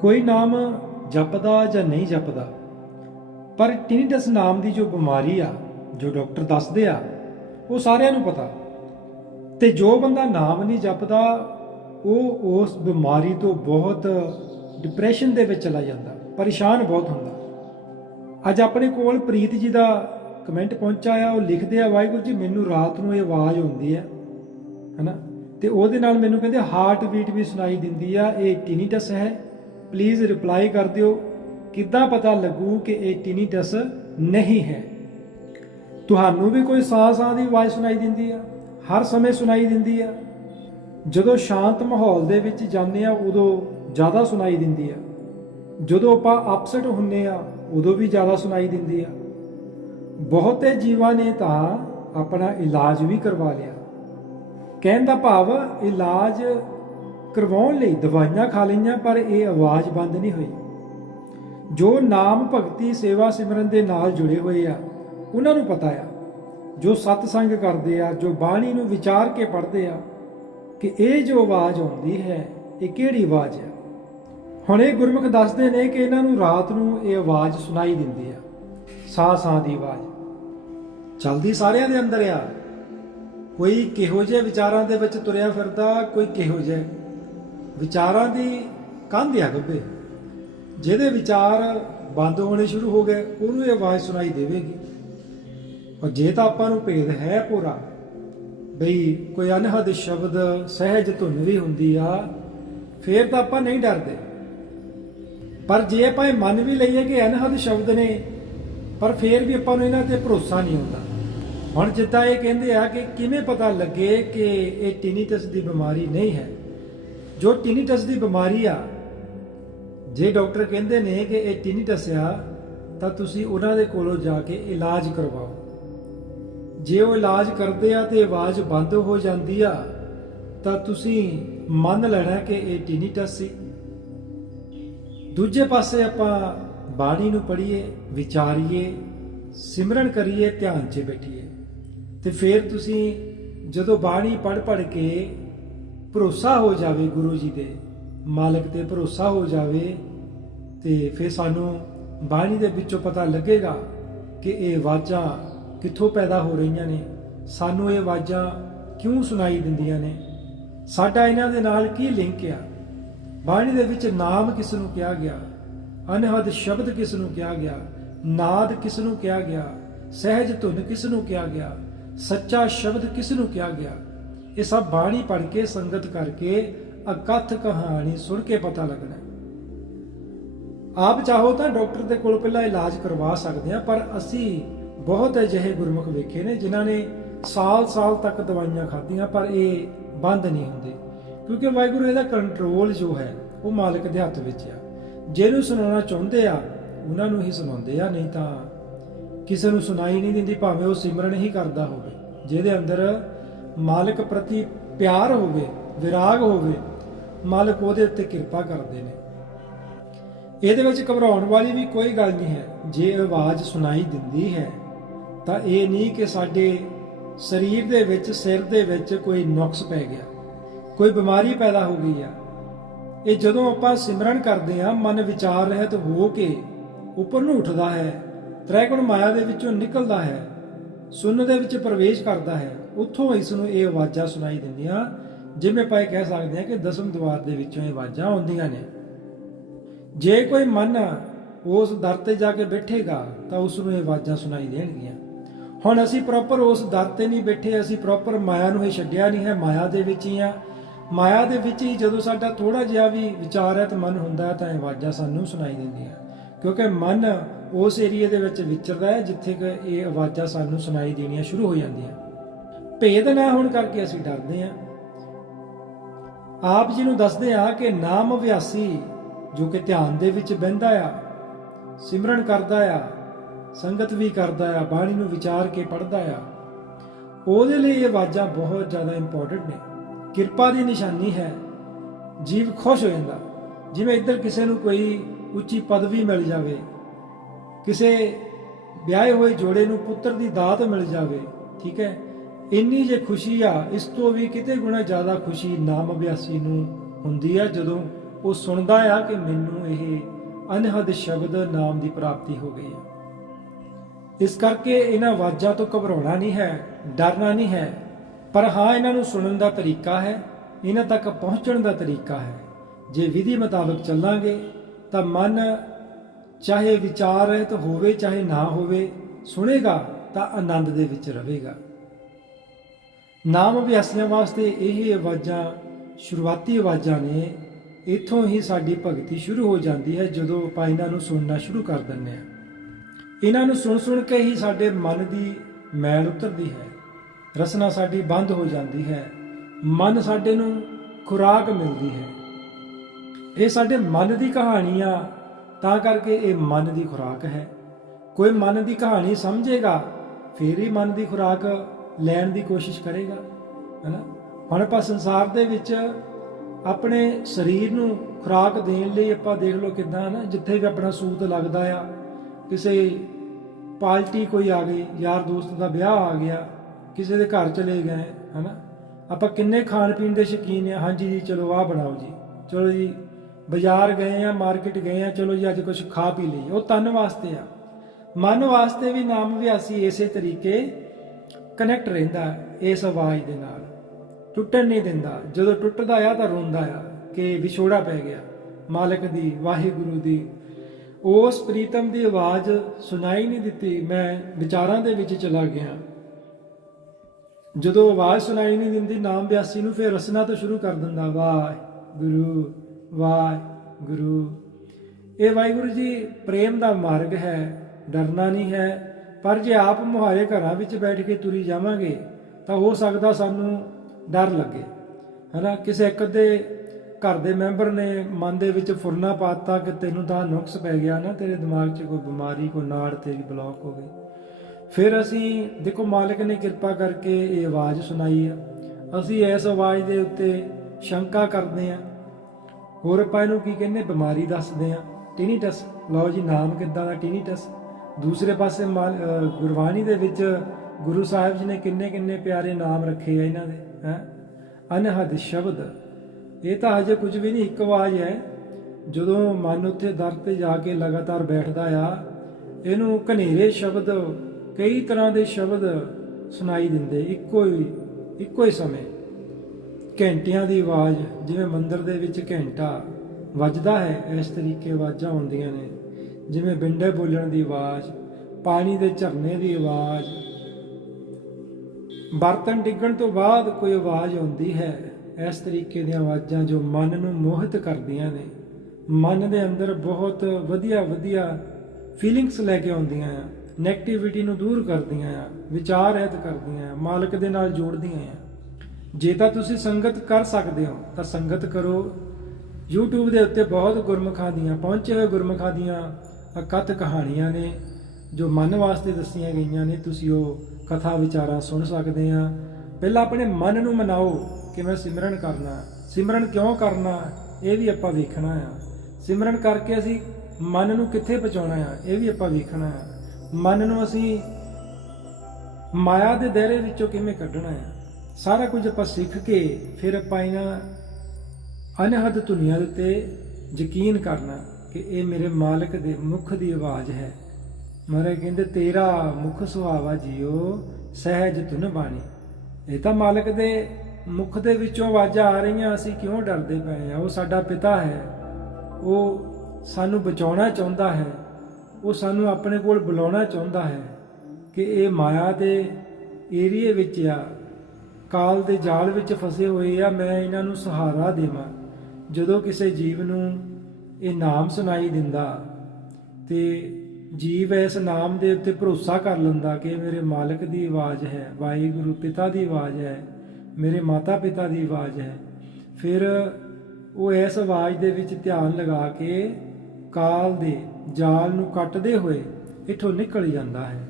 ਕੋਈ ਨਾਮ ਜਪਦਾ ਜਾਂ ਨਹੀਂ ਜਪਦਾ, ਪਰ ਟਿਨੀਟਸ ਨਾਮ ਦੀ ਜੋ ਬਿਮਾਰੀ ਆ, ਜੋ ਡਾਕਟਰ ਦੱਸਦੇ ਆ, ਉਹ ਸਾਰਿਆਂ ਨੂੰ ਪਤਾ। ਤੇ ਜੋ ਬੰਦਾ ਨਾਮ ਨਹੀਂ ਜਪਦਾ, ਉਹ ਉਸ ਬਿਮਾਰੀ ਤੋਂ ਬਹੁਤ ਡਿਪਰੈਸ਼ਨ ਦੇ ਵਿੱਚ ਚਲਾ ਜਾਂਦਾ, ਪਰੇਸ਼ਾਨ ਬਹੁਤ ਹੁੰਦਾ। ਅੱਜ ਆਪਣੇ ਕੋਲ ਪ੍ਰੀਤ ਜੀ ਦਾ ਕਮੈਂਟ ਪਹੁੰਚਾ ਆ, ਉਹ ਲਿਖਦੇ ਆ, ਵਾਹਿਗੁਰੂ ਜੀ, ਮੈਨੂੰ ਰਾਤ ਨੂੰ ਇਹ ਆਵਾਜ਼ ਆਉਂਦੀ ਹੈ। ਹਨਾ? ਤੇ ਉਹਦੇ ਨਾਲ ਮੈਨੂੰ ਕਹਿੰਦੇ ਹਾਰਟ ਬੀਟ ਵੀ ਸੁਣਾਈ ਦਿੰਦੀ ਆ, ਇਹ ਟਿਨੀਟਸ ਹੈ। ਪਲੀਜ਼ ਰਿਪਲਾਈ ਕਰ ਦਿਓ, ਕਿੱਦਾਂ ਪਤਾ ਲੱਗੂ ਕਿ ਇਹ ਟਿਨੀਟਸ ਨਹੀਂ ਹੈ? ਤੁਹਾਨੂੰ ਵੀ ਕੋਈ ਸਾਹ ਸਾਹ ਦੀ ਆਵਾਜ਼ ਸੁਣਾਈ ਦਿੰਦੀ ਆ, ਹਰ ਸਮੇਂ ਸੁਣਾਈ ਦਿੰਦੀ ਆ। ਜਦੋਂ ਸ਼ਾਂਤ ਮਾਹੌਲ ਦੇ ਵਿੱਚ ਜਾਂਦੇ ਆ, ਉਦੋਂ ਜ਼ਿਆਦਾ ਸੁਣਾਈ ਦਿੰਦੀ ਆ। ਜਦੋਂ ਆਪਾਂ ਅਪਸੈਟ ਹੁੰਨੇ ਆ, ਉਦੋਂ ਵੀ ਜ਼ਿਆਦਾ ਸੁਣਾਈ ਦਿੰਦੀ ਆ। ਬਹੁਤੇ ਜੀਵਾਂ ਨੇ ਤਾਂ ਆਪਣਾ ਇਲਾਜ ਵੀ ਕਰਵਾ ਲਿਆ। ਕਹਿਣ ਦਾ ਭਾਵ, ਇਲਾਜ ਕਰਵਾਉਣ ਲਈ ਦਵਾਈਆਂ ਖਾ ਲਈਆਂ, ਪਰ ਇਹ ਆਵਾਜ਼ ਬੰਦ ਨਹੀਂ ਹੋਈ। ਜੋ ਨਾਮ ਭਗਤੀ ਸੇਵਾ ਸਿਮਰਨ ਦੇ ਨਾਲ ਜੁੜੇ ਹੋਏ ਆ, ਉਹਨਾਂ ਨੂੰ ਪਤਾ ਆ। ਜੋ ਸਤਸੰਗ ਕਰਦੇ ਆ, ਜੋ ਬਾਣੀ ਨੂੰ ਵਿਚਾਰ ਕੇ ਪੜ੍ਹਦੇ ਆ, ਕਿ ਇਹ ਜੋ ਆਵਾਜ਼ ਆਉਂਦੀ ਹੈ, ਇਹ ਕਿਹੜੀ ਆਵਾਜ਼ ਹੈ ਹੁਣ ਇਹ ਗੁਰਮੁਖ ਦੱਸਦੇ ਨੇ ਕਿ ਇਹਨਾਂ ਨੂੰ ਰਾਤ ਨੂੰ ਇਹ ਆਵਾਜ਼ ਸੁਣਾਈ ਦਿੰਦੀ ਆ। ਸਾਹ ਸਾਹ ਦੀ ਆਵਾਜ਼। ਚਲਦੀ ਸਾਰਿਆਂ ਦੇ ਅੰਦਰ ਆ। ਕੋਈ ਕਿਹੋ ਜਿਹੇ ਵਿਚਾਰਾਂ ਦੇ ਵਿੱਚ ਤੁਰਿਆ ਫਿਰਦਾ, ਕੋਈ ਕਿਹੋ ਜਿਹੇ ਵਿਚਾਰਾਂ ਦੀ ਕੰਧ ਆ ਗੱਬੇ। ਜਿਹਦੇ ਵਿਚਾਰ ਬੰਦ ਹੋਣੇ ਸ਼ੁਰੂ ਹੋ ਗਏ, ਉਹਨੂੰ ਇਹ ਆਵਾਜ਼ ਸੁਣਾਈ ਦੇਵੇਗੀ। ਔਰ ਜੇ ਤਾਂ ਆਪਾਂ ਨੂੰ ਭੇਦ ਹੈ ਪੂਰਾ, ਬਈ ਕੋਈ ਅਨਹਦ ਸ਼ਬਦ ਸਹਿਜ ਧੁਨ ਵੀ ਹੁੰਦੀ ਆ, ਫੇਰ ਤਾਂ ਆਪਾਂ ਨਹੀਂ ਡਰਦੇ। ਪਰ ਜੇ ਆਪਾਂ ਇਹ ਮੰਨ ਵੀ ਲਈਏ ਕਿ ਅਨਹਦ ਸ਼ਬਦ ਨੇ, ਪਰ ਫੇਰ ਵੀ ਆਪਾਂ ਨੂੰ ਇਹਨਾਂ ਤੇ ਭਰੋਸਾ ਨਹੀਂ ਹੁੰਦਾ। ਹੁਣ ਜਿੱਦਾਂ ਇਹ ਕਹਿੰਦੇ ਆ ਕਿ ਕਿਵੇਂ ਪਤਾ ਲੱਗੇ ਕਿ ਇਹ ਟਿਨੀਟਸ ਦੀ ਬਿਮਾਰੀ ਨਹੀਂ ਹੈ ਜੋ ਟਿਨੀਟਸ ਦੀ ਬਿਮਾਰੀ ਆ, ਜੇ ਡਾਕਟਰ ਕਹਿੰਦੇ ਨੇ ਕਿ ਇਹ ਟਿਨੀਟਸ ਆ, ਤਾਂ ਤੁਸੀਂ ਉਹਨਾਂ ਦੇ ਕੋਲੋਂ ਜਾ ਕੇ ਇਲਾਜ ਕਰਵਾਓ। ਜੇ ਉਹ ਇਲਾਜ ਕਰਦੇ ਆ ਤੇ ਆਵਾਜ਼ ਬੰਦ ਹੋ ਜਾਂਦੀ ਆ, ਤਾਂ ਤੁਸੀਂ ਮੰਨ ਲੈਣਾ ਕਿ ਇਹ ਟਿਨੀਟਸ ਸੀ। ਦੂਜੇ ਪਾਸੇ ਆਪਾਂ ਬਾਣੀ ਨੂੰ ਪੜ੍ਹੀਏ, ਵਿਚਾਰੀਏ, ਸਿਮਰਨ ਕਰੀਏ, ਧਿਆਨ 'ਚ ਬੈਠੀਏ। ਤੇ ਫਿਰ ਤੁਸੀਂ ਜਦੋਂ ਬਾਣੀ ਪੜ੍ਹ ਪੜ੍ਹ ਕੇ ਭਰੋਸਾ ਹੋ ਜਾਵੇ ਗੁਰੂ ਜੀ ਦੇ ਮਾਲਕ ਤੇ ਭਰੋਸਾ ਹੋ ਜਾਵੇ ਤੇ ਫਿਰ ਸਾਨੂੰ ਬਾਣੀ ਦੇ ਵਿੱਚੋਂ ਪਤਾ ਲੱਗੇਗਾ ਕਿ ਇਹ ਆਵਾਜ਼ਾਂ ਕਿੱਥੋਂ ਪੈਦਾ ਹੋ ਰਹੀਆਂ ਨੇ, ਸਾਨੂੰ ਇਹ ਆਵਾਜ਼ਾਂ ਕਿਉਂ ਸੁਣਾਈ ਦਿੰਦੀਆਂ ਨੇ? ਸਾਡਾ ਇਹਨਾਂ ਦੇ ਨਾਲ ਕੀ ਲਿੰਕ ਆ? ਬਾਣੀ ਦੇ ਵਿੱਚ ਨਾਮ ਕਿਸ ਨੂੰ ਕਿਹਾ ਗਿਆ? ਅਨਹਦ ਸ਼ਬਦ ਕਿਸ ਨੂੰ ਕਿਹਾ ਗਿਆ? ਨਾਦ ਕਿਸ ਨੂੰ ਕਿਹਾ ਗਿਆ? ਸਹਿਜ ਧੁਨ ਕਿਸ ਨੂੰ ਕਿਹਾ ਗਿਆ? ਸੱਚਾ ਸ਼ਬਦ ਕਿਸ ਨੂੰ ਕਿਹਾ ਗਿਆ? ਇਹ ਸਭ ਬਾਣੀ ਪੜ੍ਹ ਕੇ, ਸੰਗਤ ਕਰਕੇ ਅਕਥ ਕਹਾਣੀ ਸੁਣ ਕੇ ਪਤਾ ਲੱਗਣਾ ਆਪ ਚਾਹੋ ਤਾਂ ਡਾਕਟਰ ਦੇ ਕੋਲ ਪਹਿਲਾਂ ਇਲਾਜ ਕਰਵਾ ਸਕਦੇ ਆ ਪਰ ਅਸੀਂ ਬਹੁਤ ਅਜਿਹੇ ਗੁਰਮੁਖ ਵੇਖੇ ਨੇ ਜਿਨ੍ਹਾਂ ਨੇ ਸਾਲ-ਸਾਲ ਤੱਕ ਦਵਾਈਆਂ ਖਾਧੀਆਂ, ਪਰ ਇਹ ਬੰਦ ਨਹੀਂ ਹੁੰਦੇ। ਕਿਉਂਕਿ ਵਾਹਿਗੁਰੂ ਇਹਦਾ ਕੰਟਰੋਲ ਜੋ ਹੈ, ਉਹ ਮਾਲਕ ਦੇ ਹੱਥ ਵਿੱਚ ਆ। ਜਿਹਨੂੰ ਸੁਣਾਉਣਾ ਚਾਹੁੰਦੇ ਆ, ਉਹਨਾਂ ਨੂੰ ਹੀ ਸੁਣਾਉਂਦੇ ਆ, ਨਹੀਂ ਤਾਂ ਕਿਸੇ ਨੂੰ ਸੁਣਾਈ ਨਹੀਂ ਦਿੰਦੀ, ਭਾਵੇਂ ਉਹ ਸਿਮਰਨ ਹੀ ਕਰਦਾ ਹੋਵੇ, ਜਿਹਦੇ ਅੰਦਰ ਮਾਲਕ ਪ੍ਰਤੀ ਪਿਆਰ ਹੋਵੇ, ਵਿਰਾਗ ਹੋਵੇ, ਮਾਲਕ ਉਹਦੇ ਉੱਤੇ ਕਿਰਪਾ ਕਰਦੇ ਨੇ। ਇਹਦੇ ਵਿੱਚ ਘਬਰਾਉਣ ਵਾਲੀ ਵੀ ਕੋਈ ਗੱਲ ਨਹੀਂ ਹੈ। ਜੇ ਆਵਾਜ਼ ਸੁਣਾਈ ਦਿੰਦੀ ਹੈ, ਤਾਂ ਇਹ ਨਹੀਂ ਕਿ ਸਾਡੇ ਸਰੀਰ ਦੇ ਵਿੱਚ, ਸਿਰ ਦੇ ਵਿੱਚ ਕੋਈ ਨੁਕਸ ਪੈ ਗਿਆ, ਕੋਈ ਬਿਮਾਰੀ ਪੈਦਾ ਹੋ ਗਈ ਆ। ਇਹ ਜਦੋਂ ਆਪਾਂ ਸਿਮਰਨ ਕਰਦੇ ਆ ਮਨ ਵਿਚਾਰ ਰਹਿਤ ਹੋ ਕੇ ਉੱਪਰ ਨੂੰ ਉੱਠਦਾ ਹੈ, ਤ੍ਰੈਗੁਣ ਮਾਇਆ ਦੇ ਵਿੱਚੋਂ ਨਿਕਲਦਾ ਹੈ ਸੁਣਨ ਦੇ ਵਿੱਚ ਪ੍ਰਵੇਸ਼ ਕਰਦਾ ਹੈ ਉੱਥੋਂ ਇਸ ਨੂੰ ਇਹ ਆਵਾਜ਼ਾਂ ਸੁਣਾਈ ਦਿੰਦੀਆਂ, ਜਿਵੇਂ ਆਪਾਂ ਇਹ ਕਹਿ ਸਕਦੇ ਹਾਂ ਕਿ ਦਸਮ ਦਵਾਰ ਦੇ ਵਿੱਚੋਂ ਇਹ ਆਵਾਜ਼ਾਂ ਆਉਂਦੀਆਂ ਨੇ। ਜੇ ਕੋਈ ਮਨ ਉਸ ਦਰ ਤੇ ਜਾ ਕੇ ਬੈਠੇਗਾ, ਤਾਂ ਉਸ ਨੂੰ ਇਹ ਆਵਾਜ਼ਾਂ ਸੁਣਾਈ ਦੇਣਗੀਆਂ। ਹੁਣ ਅਸੀਂ ਪ੍ਰੋਪਰ ਉਸ ਦਰ ਤੇ ਨਹੀਂ ਬੈਠੇ, ਅਸੀਂ ਪ੍ਰੋਪਰ ਮਾਇਆ ਨੂੰ ਹੀ ਛੱਡਿਆ ਨਹੀਂ ਹੈ, ਮਾਇਆ ਦੇ ਵਿੱਚ ਹੀ ਆ। ਮਾਇਆ ਦੇ ਵਿੱਚ ਹੀ ਜਦੋਂ ਸਾਡਾ ਥੋੜਾ ਜਿਹਾ ਵੀ ਵਿਚਾਰ ਹੈ ਤੇ ਮਨ ਹੁੰਦਾ ਤਾਂ ਇਹ ਆਵਾਜ਼ਾਂ ਸਾਨੂੰ ਸੁਣਾਈ ਦਿੰਦੀਆਂ। ਕਿਉਂਕਿ ਮਨ ਉਸ ਏਰੀਆ ਦੇ ਵਿੱਚ ਵਿਚਰਦਾ ਹੈ, ਜਿੱਥੇ ਕਿ ਇਹ ਆਵਾਜ਼ਾਂ ਸਾਨੂੰ ਸੁਣਾਈ ਦੇਣੀਆਂ ਸ਼ੁਰੂ ਹੋ ਜਾਂਦੀਆਂ। ਭੇਦ ਨਾ ਹੋਣ ਕਰਕੇ ਅਸੀਂ ਡਰਦੇ ਹਾਂ। ਆਪ ਜੀ ਨੂੰ ਦੱਸਦੇ ਆ ਕਿ ਨਾਮ ਅਭਿਆਸੀ ਜੋ ਕਿ ਧਿਆਨ ਦੇ ਵਿੱਚ ਬਹਿੰਦਾ ਆ, ਸਿਮਰਨ ਕਰਦਾ ਆ, ਸੰਗਤ ਵੀ ਕਰਦਾ ਆ, ਬਾਣੀ ਨੂੰ ਵਿਚਾਰ ਕੇ ਪੜ੍ਹਦਾ ਆ, ਉਹਦੇ ਲਈ ਇਹ ਆਵਾਜ਼ਾਂ ਬਹੁਤ ਜ਼ਿਆਦਾ ਇੰਪੋਰਟੈਂਟ ਨੇ। ਕਿਰਪਾ ਦੀ ਨਿਸ਼ਾਨੀ ਹੈ, ਜੀਵ ਖੁਸ਼ ਹੋ ਜਾਂਦਾ। ਜਿਵੇਂ ਇੱਧਰ ਕਿਸੇ ਨੂੰ ਕੋਈ ਉੱਚੀ ਪਦਵੀ ਮਿਲ ਜਾਵੇ, ਕਿਸੇ ਵਿਆਹੇ ਹੋਏ ਜੋੜੇ ਨੂੰ ਪੁੱਤਰ ਦੀ ਦਾਤ ਮਿਲ ਜਾਵੇ, ਠੀਕ ਹੈ ਇੰਨੀ ਜੇ ਖੁਸ਼ੀ ਆ, ਇਸ ਤੋਂ ਵੀ ਕਿਤੇ ਗੁਣਾ ਜ਼ਿਆਦਾ ਖੁਸ਼ੀ ਨਾਮ ਅਭਿਆਸੀ ਨੂੰ ਹੁੰਦੀ ਆ, ਜਦੋਂ ਉਹ ਸੁਣਦਾ ਆ ਕਿ ਮੈਨੂੰ ਇਹ ਅਨਹਦ ਸ਼ਬਦ ਨਾਮ ਦੀ ਪ੍ਰਾਪਤੀ ਹੋ ਗਈ ਹੈ ਇਸ ਕਰਕੇ ਇਹਨਾਂ ਆਵਾਜ਼ਾਂ ਤੋਂ ਘਬਰਾਉਣਾ ਨਹੀਂ ਹੈ, ਡਰਨਾ ਨਹੀਂ ਹੈ, ਪਰ ਹਾਂ ਇਹਨਾਂ ਨੂੰ ਸੁਣਨ ਦਾ ਤਰੀਕਾ ਹੈ, ਇਹਨਾਂ ਤੱਕ ਪਹੁੰਚਣ ਦਾ ਤਰੀਕਾ ਹੈ। ਜੇ ਵਿਧੀ ਮੁਤਾਬਕ ਚੱਲਾਂਗੇ, ਤਾਂ ਮਨ ਚਾਹੇ ਵਿਚਾਰ ਰਹਿਤ ਹੋਵੇ, ਚਾਹੇ ਨਾ ਹੋਵੇ, ਸੁਣੇਗਾ ਤਾਂ ਆਨੰਦ ਦੇ ਵਿੱਚ ਰਹੇਗਾ। ਨਾਮ ਅਭਿਆਸੀਆਂ ਵਾਸਤੇ ਇਹ ਆਵਾਜ਼ਾਂ, ਸ਼ੁਰੂਆਤੀ ਆਵਾਜ਼ਾਂ ਨੇ। ਇੱਥੋਂ ਹੀ ਸਾਡੀ ਭਗਤੀ ਸ਼ੁਰੂ ਹੋ ਜਾਂਦੀ ਹੈ, ਜਦੋਂ ਆਪਾਂ ਇਹਨਾਂ ਨੂੰ ਸੁਣਨਾ ਸ਼ੁਰੂ ਕਰ ਦਿੰਦੇ ਹਾਂ। ਇਹਨਾਂ ਨੂੰ ਸੁਣ ਸੁਣ ਕੇ ਹੀ ਸਾਡੇ ਮਨ ਦੀ ਮੈਲ ਉਤਰਦੀ ਹੈ। ਰਸਨਾ ਸਾਡੀ ਬੰਦ ਹੋ ਜਾਂਦੀ ਹੈ। ਮਨ ਸਾਡੇ ਨੂੰ ਖੁਰਾਕ ਮਿਲਦੀ ਹੈ। ਇਹ ਸਾਡੇ ਮਨ ਦੀ ਕਹਾਣੀ ਆ, ਤਾਂ ਕਰਕੇ ਇਹ ਮਨ ਦੀ ਖੁਰਾਕ ਹੈ। ਕੋਈ ਮਨ ਦੀ ਕਹਾਣੀ ਸਮਝੇਗਾ, ਫੇਰ ਹੀ ਮਨ ਦੀ ਖੁਰਾਕ ਲੈਣ ਦੀ ਕੋਸ਼ਿਸ਼ ਕਰੇਗਾ ਹੈਨਾ ਹੁਣ ਆਪਾਂ ਸੰਸਾਰ ਦੇ ਵਿੱਚ ਆਪਣੇ ਸਰੀਰ ਨੂੰ ਖੁਰਾਕ ਦੇਣ ਲਈ ਆਪਾਂ ਦੇਖ ਲਓ ਕਿਦਾਂ ਨਾ? ਜਿੱਥੇ ਵੀ ਆਪਣਾ ਸੂਤ ਲੱਗਦਾ ਆ, ਕਿਸੇ ਪਾਰਟੀ ਕੋਈ ਆ ਗਈ, ਯਾਰ ਦੋਸਤ ਦਾ ਵਿਆਹ ਆ ਗਿਆ, ਕਿਸੇ ਦੇ ਘਰ ਚਲੇ ਗਏ ਹਨਾ ਆਪਾਂ ਕਿੰਨੇ ਖਾਣ ਪੀਣ ਦੇ ਸ਼ੌਕੀਨ ਆ, ਹਾਂਜੀ ਜੀ, ਚਲੋ ਆਹ ਬਣਾਓ ਜੀ। ਚਲੋ ਜੀ, ਬਾਜ਼ਾਰ ਗਏ ਆ, ਮਾਰਕੀਟ ਗਏ ਆ, ਚਲੋ ਜੀ, ਅੱਜ ਕੁਝ ਖਾ ਪੀ ਲਈ। ਉਹ ਤਨ ਵਾਸਤੇ ਆ। ਮਨ ਵਾਸਤੇ ਵੀ ਨਾਮ ਵਿਆਸੀ ਇਸੇ ਤਰੀਕੇ ਕਨੈਕਟ ਰਹਿੰਦਾ ਇਸ ਆਵਾਜ਼ ਦੇ ਨਾਲ। ਟੁੱਟਣ ਨਹੀਂ ਦਿੰਦਾ। ਜਦੋਂ ਟੁੱਟਦਾ ਆ ਤਾਂ ਰੋਂਦਾ ਆ ਕਿ ਵਿਛੋੜਾ ਪੈ ਗਿਆ। ਮਾਲਕ ਦੀ, ਵਾਹਿਗੁਰੂ ਦੀ। ਉਸ ਪ੍ਰੀਤਮ ਦੀ ਆਵਾਜ਼ ਸੁਣਾਈ ਨਹੀਂ ਦਿੱਤੀ। ਮੈਂ ਵਿਚਾਰਾਂ ਦੇ ਵਿੱਚ ਚਲਾ ਗਿਆ। ਜਦੋਂ ਆਵਾਜ਼ ਸੁਣਾਈ ਨਹੀਂ ਦਿੰਦੀ, ਨਾਮ ਬਿਆਸੀ ਨੂੰ ਫਿਰ ਰਸਨਾ ਤੋਂ ਸ਼ੁਰੂ ਕਰ ਦਿੰਦਾ ਵਾਹ ਗੁਰੂ ਵਾਹ ਗੁਰੂ ਇਹ ਵਾਹਿਗੁਰੂ ਜੀ, ਪ੍ਰੇਮ ਦਾ ਮਾਰਗ ਹੈ, ਡਰਨਾ ਨਹੀਂ ਹੈ। ਪਰ ਜੇ ਆਪ ਮੁਹਾਰੇ ਘਰਾਂ ਵਿੱਚ ਬੈਠ ਕੇ ਤੁਰੀ ਜਾਵਾਂਗੇ, ਤਾਂ ਹੋ ਸਕਦਾ ਸਾਨੂੰ ਡਰ ਲੱਗੇ। ਹਨਾ? ਕਿਸੇ ਇੱਕ ਦੇ ਘਰ ਦੇ ਮੈਂਬਰ ਨੇ ਮਨ ਦੇ ਵਿੱਚ ਫੁਰਨਾ ਪਾਤਾ ਕਿ ਤੈਨੂੰ ਤਾਂ ਨੁਕਸ ਪੈ ਗਿਆ ਨਾ, ਤੇਰੇ ਦਿਮਾਗ 'ਚ ਕੋਈ ਬਿਮਾਰੀ, ਕੋਈ ਨਾੜ ਤੇਰੀ ਬਲੌਕ ਹੋ ਗਈ ਫਿਰ ਅਸੀਂ, ਦੇਖੋ ਮਾਲਕ ਨੇ ਕਿਰਪਾ ਕਰਕੇ ਇਹ ਆਵਾਜ਼ ਸੁਣਾਈ ਆ। ਅਸੀਂ ਇਸ ਆਵਾਜ਼ ਦੇ ਉੱਤੇ ਸ਼ੰਕਾ ਕਰਦੇ ਆ। ਹੋਰ ਆਪਾਂ ਇਹਨੂੰ ਕੀ ਕਹਿੰਦੇ, ਬਿਮਾਰੀ ਦੱਸਦੇ ਆ। ਟਿਨੀਟਸ। ਲਓ ਜੀ, ਨਾਮ ਕਿੱਦਾਂ ਦਾ? ਟਿਨੀਟਸ। ਦੂਸਰੇ ਪਾਸੇ ਮਾਲ- ਗੁਰਬਾਣੀ ਦੇ ਵਿੱਚ ਗੁਰੂ ਸਾਹਿਬ ਜੀ ਨੇ ਕਿੰਨੇ ਕਿੰਨੇ ਪਿਆਰੇ ਨਾਮ ਰੱਖੇ ਆ ਇਹਨਾਂ ਦੇ, ਹੈ? ਅਨਹਦ ਸ਼ਬਦ। ਇਹ ਤਾਂ ਹਜੇ ਕੁਝ ਵੀ ਨਹੀਂ, ਇੱਕ ਆਵਾਜ਼ ਹੈ। ਜਦੋਂ ਮਨ ਉੱਥੇ ਦਰ ਤੇ ਜਾ ਕੇ ਲਗਾਤਾਰ ਬੈਠਦਾ ਆ, ਇਹਨੂੰ ਘਨੇਰੇ ਸ਼ਬਦ, ਕਈ ਤਰ੍ਹਾਂ ਦੇ ਸ਼ਬਦ ਸੁਣਾਈ ਦਿੰਦੇ, ਇੱਕੋ ਹੀ ਇੱਕੋ ਹੀ ਸਮੇਂ। ਘੰਟਿਆਂ ਦੀ ਆਵਾਜ਼, ਜਿਵੇਂ ਮੰਦਰ ਦੇ ਵਿੱਚ ਘੰਟਾ ਵੱਜਦਾ ਹੈ, ਇਸ ਤਰੀਕੇ ਆਵਾਜ਼ਾਂ ਹੁੰਦੀਆਂ ਨੇ। ਜਿਵੇਂ ਬਿੰਡੇ ਬੋਲਣ ਦੀ ਆਵਾਜ਼, ਪਾਣੀ ਦੇ ਝਰਨੇ ਦੀ ਆਵਾਜ਼। ਬਰਤਨ ਡਿੱਗਣ ਤੋਂ ਬਾਅਦ ਕੋਈ ਆਵਾਜ਼ ਆਉਂਦੀ ਹੈ, ਇਸ ਤਰੀਕੇ ਦੀਆਂ ਆਵਾਜ਼ਾਂ ਜੋ ਮਨ ਨੂੰ ਮੋਹਿਤ ਕਰਦੀਆਂ ਨੇ। ਮਨ ਦੇ ਅੰਦਰ ਬਹੁਤ ਵਧੀਆ ਵਧੀਆ ਫੀਲਿੰਗਸ ਲੈ ਕੇ ਆਉਂਦੀਆਂ ਆ 네ਗੇਟਿਵਿਟੀ ਨੂੰ ਦੂਰ ਕਰਦੀਆਂ ਆ, ਵਿਚਾਰ ਰਹਿਤ ਕਰਦੀਆਂ ਆ, ਮਾਲਕ ਦੇ ਨਾਲ ਜੋੜਦੀਆਂ ਆ। ਜੇ ਤਾਂ ਤੁਸੀਂ ਸੰਗਤ ਕਰ ਸਕਦੇ ਹੋ, ਤਾਂ ਸੰਗਤ ਕਰੋ। YouTube ਦੇ ਉੱਤੇ ਬਹੁਤ ਗੁਰਮੁਖਾਂ ਦੀਆਂ, ਪਹੁੰਚੇ ਹੋਏ ਗੁਰਮੁਖਾਂ ਦੀਆਂ ਅਕਥ ਕਹਾਣੀਆਂ ਨੇ ਜੋ ਮਨ ਵਾਸਤੇ ਦੱਸੀਆਂ ਗਈਆਂ ਨੇ, ਤੁਸੀਂ ਉਹ ਕਥਾ ਵਿਚਾਰਾਂ ਸੁਣ ਸਕਦੇ ਆ ਪਹਿਲਾਂ ਆਪਣੇ ਮਨ ਨੂੰ ਮਨਾਓ ਕਿ ਮੈਂ ਸਿਮਰਨ ਕਰਨਾ, ਸਿਮਰਨ ਕਿਉਂ ਕਰਨਾ, ਇਹ ਵੀ ਆਪਾਂ ਵੇਖਣਾ ਆ। ਸਿਮਰਨ ਕਰਕੇ ਅਸੀਂ ਮਨ ਨੂੰ ਕਿੱਥੇ ਪਹੁੰਚਾਉਣਾ ਆ, ਇਹ ਵੀ ਆਪਾਂ ਵੇਖਣਾ ਆ। ਮਨ ਨੂੰ ਅਸੀਂ ਮਾਇਆ ਦੇ ਦਾਇਰੇ ਵਿੱਚੋਂ ਕਿਵੇਂ ਕੱਢਣਾ ਆ। ਸਾਰਾ ਕੁਝ ਆਪਾਂ ਸਿੱਖ ਕੇ ਫਿਰ ਆਪਾਂ ਇਹਨਾਂ ਅਨਹਦ ਦੁਨੀਆ ਦੇ ਉੱਤੇ ਯਕੀਨ ਕਰਨਾ। ਕਿ ਇਹ ਮੇਰੇ ਮਾਲਕ ਦੇ ਮੁਖ ਦੀ ਆਵਾਜ਼ ਹੈ। ਮਹਾਰਾਜ ਕਹਿੰਦੇ, ਤੇਰਾ ਮੁਖ ਸੁਹਾਵਾ ਜੀਓ, ਸਹਿਜ ਤੁਨ ਬਾਣੀ। ਇਹ ਤਾਂ ਮਾਲਕ ਦੇ ਮੁਖ ਦੇ ਵਿੱਚੋਂ ਆਵਾਜ਼ਾਂ ਆ ਰਹੀਆਂ, ਅਸੀਂ ਕਿਉਂ ਡਰਦੇ ਪਏ ਆ? ਉਹ ਸਾਡਾ ਪਿਤਾ ਹੈ। ਉਹ ਸਾਨੂੰ ਬਚਾਉਣਾ ਚਾਹੁੰਦਾ ਹੈ। ਉਹ ਸਾਨੂੰ ਆਪਣੇ ਕੋਲ ਬੁਲਾਉਣਾ ਚਾਹੁੰਦਾ ਹੈ ਕਿ ਇਹ ਮਾਇਆ ਦੇ ਏਰੀਏ ਵਿੱਚ ਆ, ਕਾਲ ਦੇ ਜਾਲ ਵਿੱਚ ਫਸੇ ਹੋਏ ਆ, ਮੈਂ ਇਹਨਾਂ ਨੂੰ ਸਹਾਰਾ ਦੇਵਾਂ। ਜਦੋਂ ਕਿਸੇ ਜੀਵ ਨੂੰ ਇਹ ਨਾਮ ਸੁਣਾਈ ਦਿੰਦਾ ਤੇ ਜੀਵ ਇਸ ਨਾਮ ਦੇ ਉੱਤੇ ਭਰੋਸਾ ਕਰ ਲੈਂਦਾ ਕਿ ਮੇਰੇ ਮਾਲਕ ਦੀ ਆਵਾਜ਼ ਹੈ, ਵਾਹਿਗੁਰੂ ਪਿਤਾ ਦੀ ਆਵਾਜ਼ ਹੈ, ਮੇਰੇ ਮਾਤਾ ਪਿਤਾ ਦੀ ਆਵਾਜ਼ ਹੈ। ਫਿਰ ਉਹ ਇਸ ਆਵਾਜ਼ ਦੇ ਵਿੱਚ ਧਿਆਨ ਲਗਾ ਕੇ ਕਾਲ ਦੇ ਜਾਲ ਨੂੰ ਕੱਟਦੇ ਹੋਏ ਇੱਥੋਂ ਨਿਕਲ ਜਾਂਦਾ ਹੈ।